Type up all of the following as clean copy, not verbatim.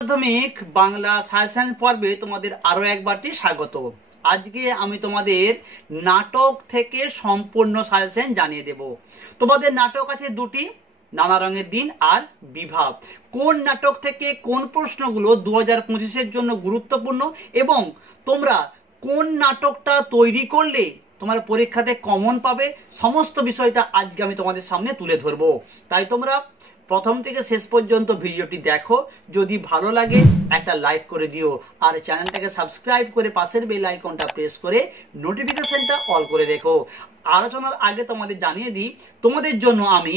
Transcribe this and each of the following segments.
মাধ্যমিক বাংলা সাজেশন পর্বে তোমাদের আরো একবারটি স্বাগত। আজকে আমি তোমাদের নাটক থেকে সম্পূর্ণ সাজেশন জানিয়ে দেব। তোমাদের নাটক আছে দুটি, নানা রঙের দিন আর বিভাব। কোন নাটক থেকে কোন প্রশ্নগুলো 2025-এর জন্য গুরুত্বপূর্ণ এবং তোমরা কোন নাটকটা তৈরি করলে তোমার পরীক্ষাতে কমন পাবে, সমস্ত বিষয়টা আজকে আমি তোমাদের সামনে তুলে ধরবো। তাই তোমরা প্রথম থেকে শেষ পর্যন্ত ভিডিওটি দেখো। যদি ভালো লাগে একটা লাইক করে দিও আর চ্যানেলটাকে সাবস্ক্রাইব করে পাশের বেল আইকনটা প্রেস করে নোটিফিকেশনটা অল করে রেখো। আলোচনার আগে তোমাদের জানিয়ে দিই, তোমাদের জন্য আমি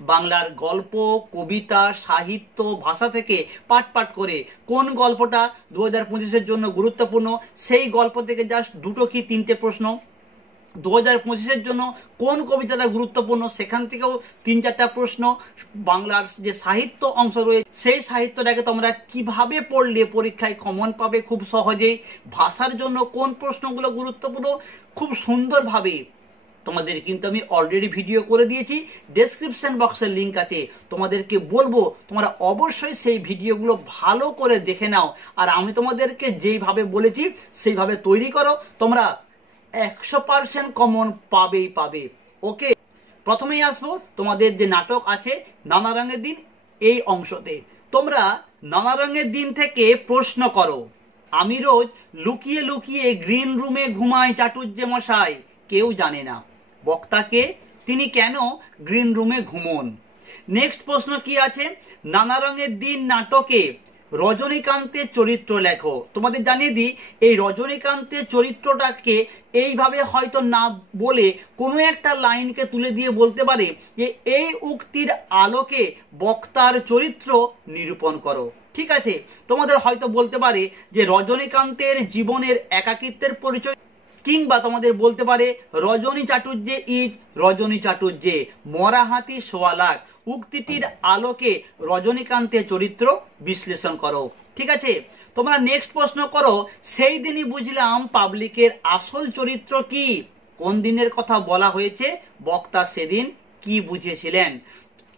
বাংলার গল্প, কবিতা, সাহিত্য, ভাষা থেকে পাঠ পাঠ করে কোন গল্পটা 2025-এর জন্য গুরুত্বপূর্ণ সেই গল্প থেকে জাস্ট দুটো কি তিনটে প্রশ্ন, 2025-এর জন্য কোন কবিতাটা গুরুত্বপূর্ণ সেখান থেকেও 3-4টা প্রশ্ন, বাংলার যে সাহিত্য অংশ রয়েছে সেই সাহিত্যটাকে তোমরা কিভাবে পড়লে পরীক্ষায় কমন পাবে খুব সহজেই, ভাষার জন্য কোন প্রশ্নগুলো গুরুত্বপূর্ণ খুব সুন্দরভাবে তোমাদের কিন্তু আমি অলরেডি ভিডিও করে দিয়েছি। ডেসক্রিপশন বক্সের লিংক আছে, তোমাদেরকে বলবো তোমরা অবশ্যই সেই ভিডিওগুলো ভালো করে দেখে নাও আর আমি তোমাদেরকে যেইভাবে বলেছি সেইভাবে তৈরি করো, তোমরা 100% কমন পাবেই পাবে। ওকে, প্রথমেই আসবো তোমাদের যে নাটক আছে নানা রঙের দিন। এই অংশতে তোমরা নানা রঙের দিন থেকে প্রশ্ন করো। আমি রোজ লুকিয়ে লুকিয়ে গ্রিন রুমে ঘুমাই চাটুর্যে মশাই, কেউ জানে না বক্তাকে, তিনি কেন গ্রিন রুমে ঘুমন। নেক্সট প্রশ্ন কি আছে, নানা রঙের দিন নাটকে রজনীকান্তের চরিত্র লেখো। তোমাদের জানিয়ে দিই, এই রজনীকান্তের চরিত্রটাকে এইভাবে হয়তো না বলে কোনো একটা লাইনকে তুলে দিয়ে বলতে পারে যে এই উক্তির আলোকে বক্তার চরিত্র নিরূপণ করো। ঠিক আছে, তোমাদের হয়তো বলতে পারে যে রজনীকান্তের জীবনের একাকিত্বের পরিচয়, কিংবা তোমাদের বলতে পারে রজনী চাটুর্যে ইজ রজনী চাটুর্যে, মরা হাতি সোয়া লাখ, উক্তিটির আলোকে রজনীকান্তের চরিত্র বিশ্লেষণ করো। ঠিক আছে, তোমরা নেক্সট প্রশ্ন করো, সেই দিনই বুঝলাম পাবলিকের আসল চরিত্র কি, কোন দিনের কথা বলা হয়েছে, বক্তা সেদিন কি বুঝেছিলেন।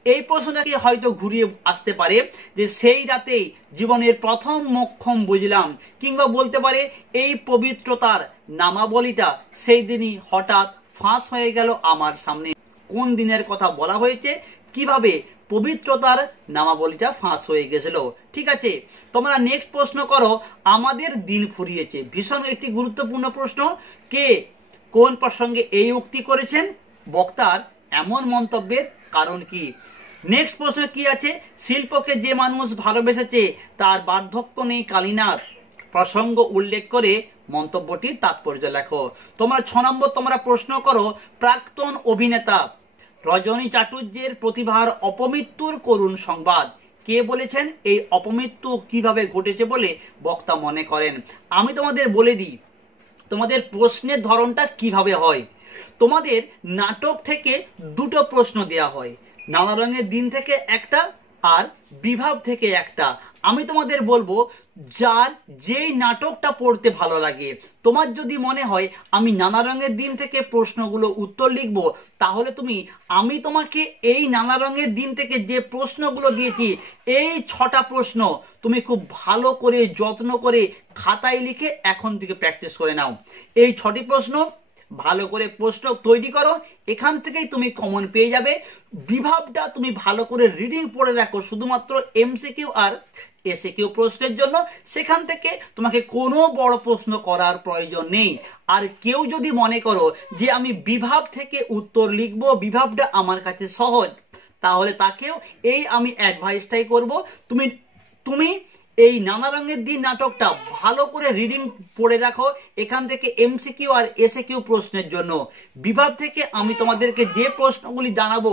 এই প্রশ্নটাকে হয়তো ঘুরিয়ে আসতে পারে যে সেই রাতেই জীবনের প্রথম মোক্ষম বুঝলাম, কিংবা বলতে পারে এই পবিত্রতার নামাবলীটা সেই দিনই হঠাৎ ফাঁস হয়ে গেল আমার সামনে। কোন দিনের কথা বলা হয়েছে, কিভাবে পবিত্রতার নামাবলীটা ফাঁস হয়ে গেছিল। ঠিক আছে, তোমরা নেক্সট প্রশ্ন করো, আমাদের দিন ফুরিয়েছে। ভীষণ একটি গুরুত্বপূর্ণ প্রশ্ন, কে কোন প্রসঙ্গে এই উক্তি করেছেন, বক্তার এমন মন্তব্যের কারণ কি। নেক্সট প্রশ্ন কি আছে, শিল্পকে যে মানুষ ভালোবেসেছে তার বার্ধক্য নেই কালীনাথ, প্রসঙ্গ উল্লেখ করে মন্তব্যটির তাৎপর্য লেখো। তোমরা 6 নম্বর তোমরা প্রশ্ন করো, প্রাক্তন অভিনেতা রজনী চাটুর্যের প্রতিভার অপমৃত্যুর করুণ সংবাদ, কে বলেছেন, এই অপমৃত্যু কিভাবে ঘটেছে বলে বক্তা মনে করেন। আমি তোমাদের বলে দিই তোমাদের প্রশ্নের ধরনটা কিভাবে হয়। তোমাদের নাটক থেকে দুটো প্রশ্ন দেয়া হয়, নানা রঙের দিন থেকে একটা আর বিভাব থেকে একটা। আমি তোমাদের বলবো যার যেই নাটকটা পড়তে ভালো লাগে, তোমার যদি মনে হয় আমি নানা রঙের দিন থেকে প্রশ্নগুলো উত্তর লিখবো, তাহলে আমি তোমাকে এই নানা রঙের দিন থেকে যে প্রশ্নগুলো দিয়েছি এই 6টা প্রশ্ন তুমি খুব ভালো করে যত্ন করে খাতায় লিখে এখন থেকে প্র্যাকটিস করে নাও। এই 6টি প্রশ্ন ভালো করে প্রশ্ন তৈরি করো, এখান থেকেই তুমি কমন পেয়ে যাবে। বিভাবটা তুমি ভালো করে রিডিং পড়ে রাখো শুধুমাত্র এমসিকিউ আর এসিকিউ প্রশ্নের জন্য, সেখান থেকে তোমাকে কোনো বড় প্রশ্ন করার প্রয়োজন নেই। আর কেউ যদি মনে করো যে আমি বিভাব থেকে উত্তর লিখবো, বিভাবটা আমার কাছে সহজ, তাহলে তাকেও এই আমি অ্যাডভাইসটাই করব, তুমি এই নানা রঙের দিন নাটকটা ভালো করে রিডিং পড়ে রাখো, এখান থেকে এমসিকিউ আর এসিকিউ প্রশ্নের জন্য। বিভাগ থেকে আমি তোমাদেরকে যে প্রশ্নগুলি জানাবো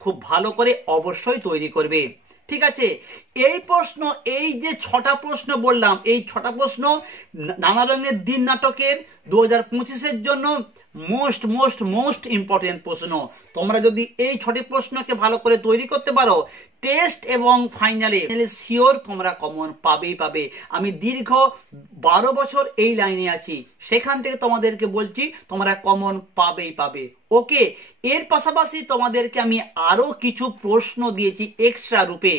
খুব ভালো করে অবশ্যই তৈরি করবে। ঠিক আছে, এই প্রশ্ন, এই যে 6টা প্রশ্ন বললাম, এই 6টা প্রশ্ন নানা রঙের দিন নাটকের 2025-এর জন্য মোস্ট মোস্ট মোস্ট ইম্পর্টেন্ট প্রশ্ন। তোমরা যদি এই 6টি প্রশ্নকে ভালো করে তৈরি করতে পারো, টেস্ট এবং ফাইনালে শিওর তোমরা কমন পাবেই পাবে। আমি দীর্ঘ 12 বছর এই লাইনে আছি, সেখান থেকে তোমাদেরকে বলছি তোমরা কমন পাবেই পাবে। ওকে, এর পাশাপাশি তোমাদেরকে আমি আরো কিছু প্রশ্ন দিয়েছি এক্সট্রা রূপে।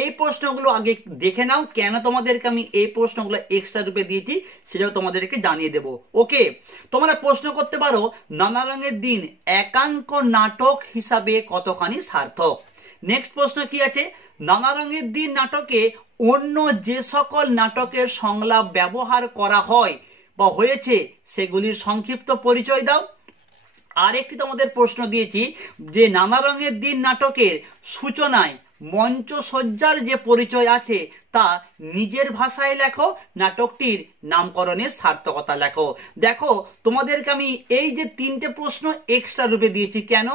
এই প্রশ্নগুলো আগে দেখে নাও, কেন তোমাদেরকে আমি এই প্রশ্নগুলো এক্সট্রা রূপে দিয়েছি সেটাও তোমাদেরকে জানিয়ে দেব। ওকে, তোমরা প্রশ্ন করতে পারো নানা রঙের দিন একাঙ্ক নাটক হিসাবে কতখানি সার্থক। নেক্সট প্রশ্ন কি আছে, নানা রঙের দিন নাটকে অন্য যে সকল নাটকের সংলাপ ব্যবহার করা হয় বা হয়েছে সেগুলির সংক্ষিপ্ত পরিচয় দাও। আরেকটি তোমাদের প্রশ্ন দিয়েছি যে নানা রঙের দিন নাটকের সূচনায় মঞ্চসজ্জার যে পরিচয় আছে তা নিজের ভাষায় লেখো, নাটকটির নামকরণের সার্থকতা লেখো। দেখো তোমাদেরকে আমি এই যে তিনটে প্রশ্ন এক্সট্রা রূপে দিয়েছি কেন,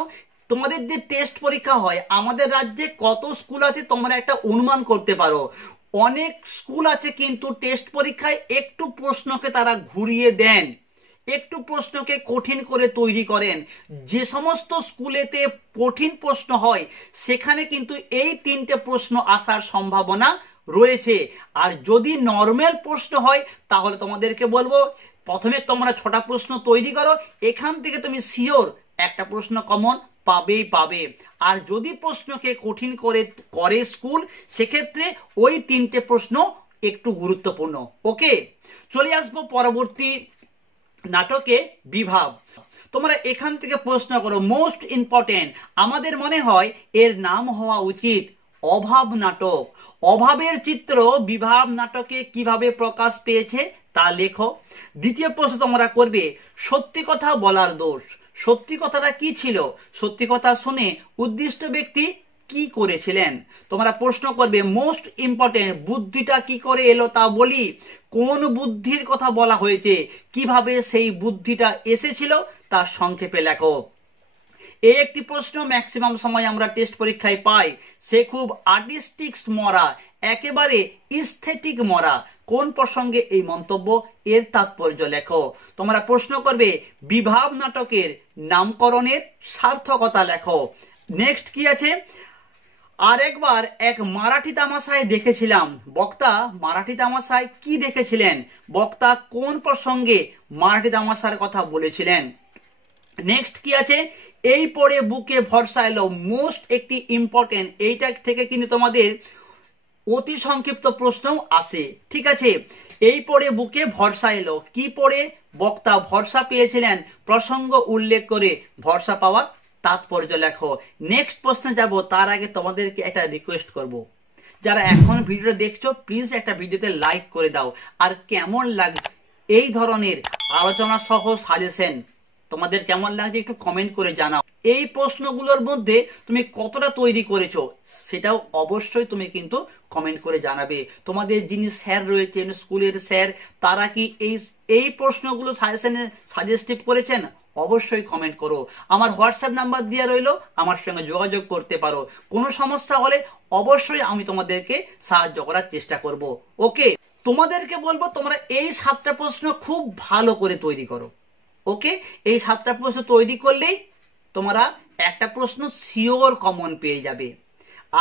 তোমাদের যে টেস্ট পরীক্ষা হয় আমাদের রাজ্যে কত স্কুল আছে তোমরা একটা অনুমান করতে পারো। অনেক স্কুল আছে কিন্তু টেস্ট পরীক্ষায় একটু প্রশ্নকে তারা ঘুরিয়ে দেন, একটু প্রশ্নকে কঠিন করে তৈরি করেন। যে সমস্ত স্কুলেতে কঠিন প্রশ্ন হয় সেখানে কিন্তু এই তিনটে প্রশ্ন আসার সম্ভাবনা রয়েছে। আর যদি নর্মাল প্রশ্ন হয় তাহলে তোমাদেরকে বলবো প্রথমে তোমরা 6টা প্রশ্ন তৈরি করো, এখান থেকে তুমি শিওর একটা প্রশ্ন কমন পাবেই পাবে। আর যদি প্রশ্নকে কঠিন করে স্কুল সেক্ষেত্রে ওই তিনটে প্রশ্ন একটু গুরুত্বপূর্ণ। ওকে, চলে আসবো পরবর্তী নাটকে বিভাব। তোমরা এখান থেকে প্রশ্ন করো মোস্ট ইম্পর্টেন্ট, আমাদের মনে হয় এর নাম হওয়া উচিত অভাব নাটক। অভাবের চিত্র বিভাব নাটকে কিভাবে প্রকাশ পেয়েছে তা লেখো। দ্বিতীয় প্রশ্ন তোমরা করবে সত্যি কথা বলার দোষ। সত্যি কথাটা কি ছিল, সত্যি কথা শুনে উদ্দিষ্ট ব্যক্তি কি করেছিলেন। তোমরা প্রশ্ন করবে মোস্ট ইম্পর্টেন্ট বুদ্ধিটা কি করে এলো তা বলি। কোন বুদ্ধির কথা বলা হয়েছে, কিভাবে সেই বুদ্ধিটা এসেছিল তা সংক্ষেপে লেখো। এই একটি প্রশ্ন ম্যাক্সিমাম সময় আমরা টেস্ট পরীক্ষায় পাই, সে খুব আর্টিস্টিক মরা, একেবারে ইস্থেটিক মরা। কোন প্রসঙ্গে এই মন্তব্য, এর তাৎপর্য লেখো। তোমরা প্রশ্ন করবে বিভাব নাটকের নামকরণের সার্থকতা লেখো। নেক্সট কি আছে, আরেকবার এক মারাঠি তামাশায় দেখেছিলাম। বক্তা মারাঠি তামাশায় কি দেখেছিলেন, বক্তা কোন প্রসঙ্গে মারাঠি তামাশার কথা বলেছিলেন। নেক্সট কি আছে, এই পড়ে বুকে ভরসা এলো। মোস্ট একটি ইম্পর্টেন্ট, এইটা থেকে কিন্তু তোমাদের অতি সংক্ষিপ্ত প্রশ্ন আসে। ঠিক আছে, এই পড়ে বুকে ভরসা এলো, কি পড়ে বক্তা ভরসা পেয়েছিলেন, প্রসঙ্গ উল্লেখ করে ভরসা পাওয়ার তাৎপর্য লেখো। নেক্সট প্রশ্নে যাব তার আগে তোমাদেরকে একটা রিকোয়েস্ট করব, যারা এখন ভিডিওটা দেখছো প্লিজ একটা ভিডিওতে লাইক করে দাও। আর কেমন লাগছে এই ধরনের আলোচনা সহ সাজেশন তোমাদের কেমন লাগছে একটু কমেন্ট করে জানাও। এই প্রশ্নগুলোর মধ্যে তুমি কতটা তৈরি করেছো সেটাও অবশ্যই তুমি কিন্তু কমেন্ট করে জানাবে। তোমাদের যিনি স্যার রয়েছেন স্কুলের স্যার, তারা কি এই প্রশ্নগুলো সাজেস্টিভ করেছেন অবশ্যই কমেন্ট করো। আমার হোয়াটসঅ্যাপ নাম্বার দেওয়া রইলো, আমার সঙ্গে যোগাযোগ করতে পারো। কোনো সমস্যা হলে অবশ্যই আমি তোমাদেরকে সাহায্য করার চেষ্টা করব। ওকে, তোমাদেরকে বলবো তোমরা এই 7টা প্রশ্ন খুব ভালো করে তৈরি করো। ওকে, এই 7টা প্রশ্ন তৈরি করলেই তোমরা একটা প্রশ্ন শিওর কমন পেয়ে যাবে।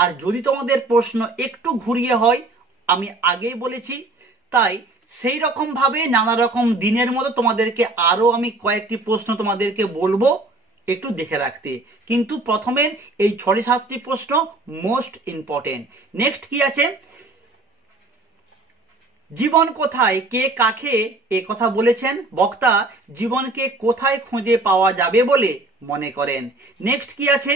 আর যদি তোমাদের প্রশ্ন একটু ঘুরিয়ে হয়, আমি আগেই বলেছি, তাই সেই রকম ভাবে নানা রকম দিনের মতো তোমাদেরকে আরো আমি কয়েকটি প্রশ্ন তোমাদেরকে বলবো একটু দেখে রাখতে। কিন্তু প্রথমে এই 6-7টি প্রশ্ন মোস্ট ইম্পর্টেন্ট। নেক্সট কি আছে, জীবন কোথায়, কে কাকে এ কথা বলেছেন, বক্তা জীবনকে কোথায় খুঁজে পাওয়া যাবে বলে মনে করেন। নেক্সট কি আছে,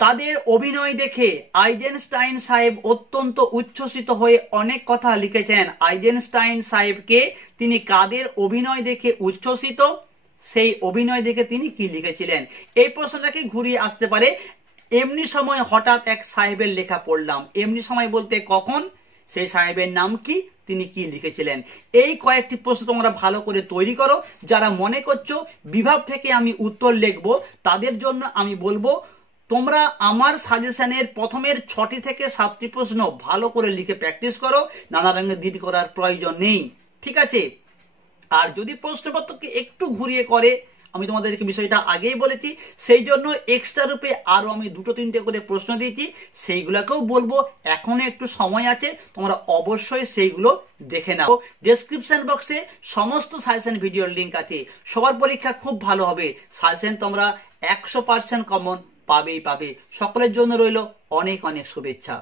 তাদের অভিনয় দেখে আইজেনস্টাইন সাহেব অত্যন্ত উচ্ছ্বসিত হয়ে অনেক কথা লিখেছেন। আইজেনস্টাইন সাহেবকে তিনি কাদের অভিনয় দেখে উচ্ছ্বসিত, সেই অভিনয় দেখে তিনি কি লিখেছিলেন। এই প্রশ্নটাকে ঘুরিয়ে আসতে পারে, এমনি সময় হঠাৎ এক সাহেবের লেখা পড়লাম। এমনি সময় বলতে কখন, সেই সাহেবের নাম কি, তিনি কি লিখেছিলেন। এই কয়েকটি প্রশ্ন তোমরা ভালো করে তৈরি করো। যারা মনে করছো বিভাগ থেকে আমি উত্তর লিখবো তাদের জন্য আমি বলবো তোমরা আমার সাজেশনের প্রথমের 6টি থেকে 7টি প্রশ্ন ভালো করে লিখে প্র্যাকটিস করো, নানা রঙের দিদি করার প্রয়োজন নেই। ঠিক আছে, আর যদি প্রশ্নপত্রকে একটু ঘুরিয়ে করে, আমি তোমাদেরকে বিষয়টা আগেই বলেছি, সেই জন্য এক্সট্রা রূপে আরো আমি 2-3টে করে প্রশ্ন দিয়েছি, সেইগুলোকেও বলবো। এখনো একটু সময় আছে, তোমরা অবশ্যই সেইগুলো দেখে নাও। ডেসক্রিপশন বক্সে সমস্ত সাজেশন ভিডিওর লিঙ্ক আছে। সবার পরীক্ষা খুব ভালো হবে, সাজেশন তোমরা 100% কমন পাবেই পাবে। সকলের জন্য রইল অনেক অনেক শুভেচ্ছা।